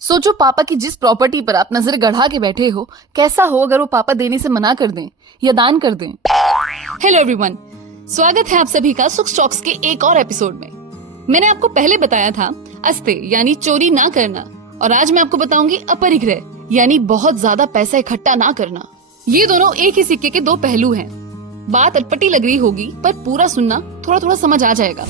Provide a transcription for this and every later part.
सोचो पापा की जिस प्रॉपर्टी पर आप नजर गढ़ा के बैठे हो, कैसा हो अगर वो पापा देने से मना कर दें या दान कर दें। हेलो एवरीवन, स्वागत है आप सभी का सुख स्टॉक्स के एक और एपिसोड में। मैंने आपको पहले बताया था अस्ते यानी चोरी ना करना, और आज मैं आपको बताऊंगी अपरिग्रह यानी बहुत ज्यादा पैसा इकट्ठा ना करना। ये दोनों एक ही सिक्के के दो पहलू हैं। बात अटपटी लग रही होगी पर पूरा सुनना, थोड़ा थोड़ा समझ आ जाएगा।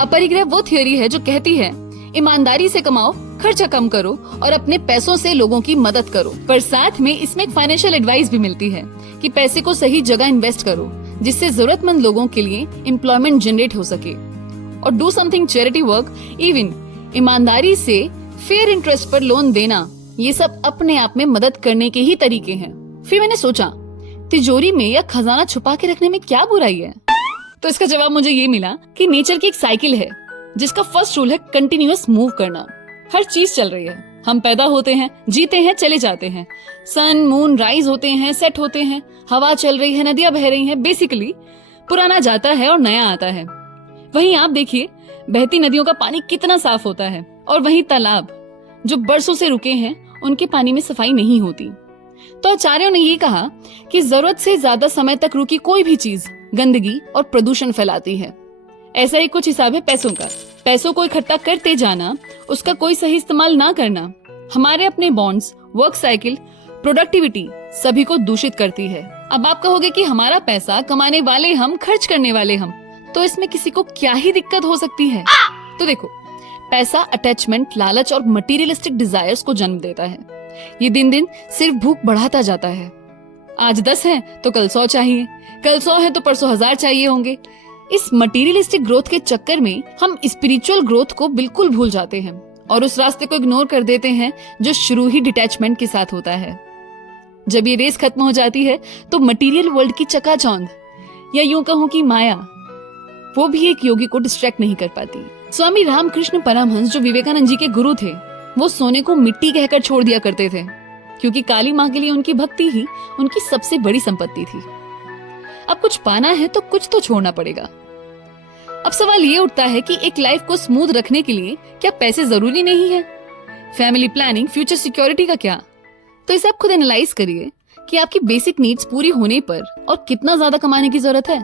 अपरिग्रह वो थियोरी है जो कहती है ईमानदारी से कमाओ, खर्चा कम करो और अपने पैसों से लोगों की मदद करो, पर साथ में इसमें एक फाइनेंशियल एडवाइस भी मिलती है कि पैसे को सही जगह इन्वेस्ट करो जिससे जरूरतमंद लोगों के लिए एम्प्लॉयमेंट जनरेट हो सके। और do something charity work, even ईमानदारी से फेयर इंटरेस्ट पर लोन देना, ये सब अपने आप में मदद करने के ही तरीके हैं। फिर मैंने सोचा तिजोरी में या खजाना छुपा के रखने में क्या बुराई है, तो इसका जवाब मुझे ये मिला कि नेचर की एक साइकिल है जिसका फर्स्ट रूल है कंटिन्यूअस मूव करना। हर चीज चल रही है, हम पैदा होते हैं, जीते हैं, चले जाते हैं, सन मून राइज होते हैं, सेट होते हैं, हवा चल रही है, नदियां बह रही हैं। बेसिकली पुराना जाता है और नया आता है। वहीं आप देखिए बहती नदियों का पानी कितना साफ होता है, और वहीं तालाब जो बरसों से रुके हैं उनके पानी में सफाई नहीं होती। तो आचार्यों ने ये कहा कि जरूरत से ज्यादा समय तक रुकी कोई भी चीज गंदगी और प्रदूषण फैलाती है। ऐसा ही कुछ हिसाब है पैसों का। पैसों को इकट्ठा करते जाना, उसका कोई सही इस्तेमाल ना करना, हमारे अपने बॉन्ड्स, वर्क साइकिल, प्रोडक्टिविटी सभी को दूषित करती है। अब आप कहोगे कि हमारा पैसा कमाने वाले हम, खर्च करने वाले हम, तो इसमें किसी को क्या ही दिक्कत हो सकती है। तो देखो, पैसा अटैचमेंट, लालच और मटीरियलिस्टिक डिजायर्स को जन्म देता है। ये दिन दिन सिर्फ भूख बढ़ाता जाता है। आज 10 है तो कल 100 चाहिए, कल 100 है तो परसों 1000 चाहिए होंगे। इस मटीरियलिस्टिक ग्रोथ के चक्कर में हम स्पिरिचुअल ग्रोथ को बिल्कुल भूल जाते हैं और उस रास्ते को इग्नोर कर देते हैं जो शुरू ही डिटैचमेंट के साथ होता है। जब ये रेस खत्म हो जाती है तो मटीरियल वर्ल्ड की चकाचौंध, या यूं कहूं कि माया, वो भी एक योगी को डिस्ट्रैक्ट नहीं कर पाती। स्वामी रामकृष्ण परमहंस जो विवेकानंद जी के गुरु थे, वो सोने को मिट्टी कहकर छोड़ दिया करते थे, क्योंकि काली माँ के लिए उनकी भक्ति ही उनकी सबसे बड़ी संपत्ति थी। अब कुछ पाना है तो कुछ तो छोड़ना पड़ेगा। अब सवाल ये उठता है कि एक लाइफ को स्मूथ रखने के लिए क्या पैसे जरूरी नहीं है? फैमिली प्लानिंग, फ्यूचर सिक्योरिटी का क्या? तो इसे आप खुद एनालाइज करिए कि आपकी बेसिक नीड्स पूरी होने पर और कितना ज्यादा कमाने की जरूरत है।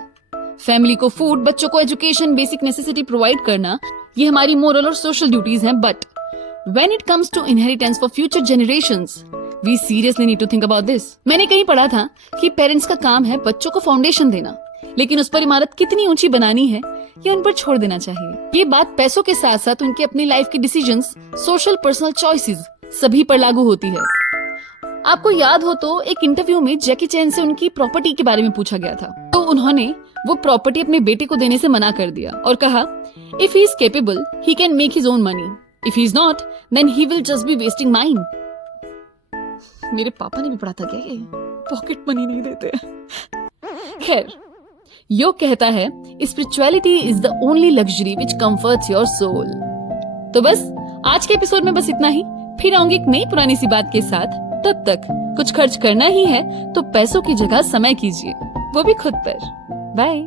फैमिली को फूड, बच्चों को एजुकेशन, बेसिक नेसेसिटी प्रोवाइड करना, ये हमारी मोरल और सोशल ड्यूटीज हैं। But when it comes to inheritance for future generations, we seriously need to think about this. मैंने कहीं पढ़ा था कि पेरेंट्स का काम है बच्चों को फाउंडेशन देना, लेकिन उस पर इमारत कितनी ऊंची बनानी है ये उन पर छोड़ देना चाहिए। ये बात पैसों के साथ साथ उनके अपनी लाइफ की डिसीजंस, सोशल पर्सनल चॉइसेस सभी पर लागू होती है। आपको याद हो तो एक इंटरव्यू में जैकी चैन से उनकी प्रॉपर्टी के बारे में पूछा गया था, तो उन्होंने वो प्रॉपर्टी अपने बेटे को देने से मना कर दिया और कहा, if he is capable he can make his own money, if he is not then he will just be wasting mine. मेरे पापा ने भी पढ़ा था क्या ये? पॉकेट मनी नहीं देते। खैर, योग कहता है spirituality is the only luxury which comforts your soul. तो बस आज के एपिसोड में बस इतना ही। फिर आऊंगी एक नई पुरानी सी बात के साथ। तब तक कुछ खर्च करना ही है तो पैसों की जगह समय कीजिए, वो भी खुद पर। बाय।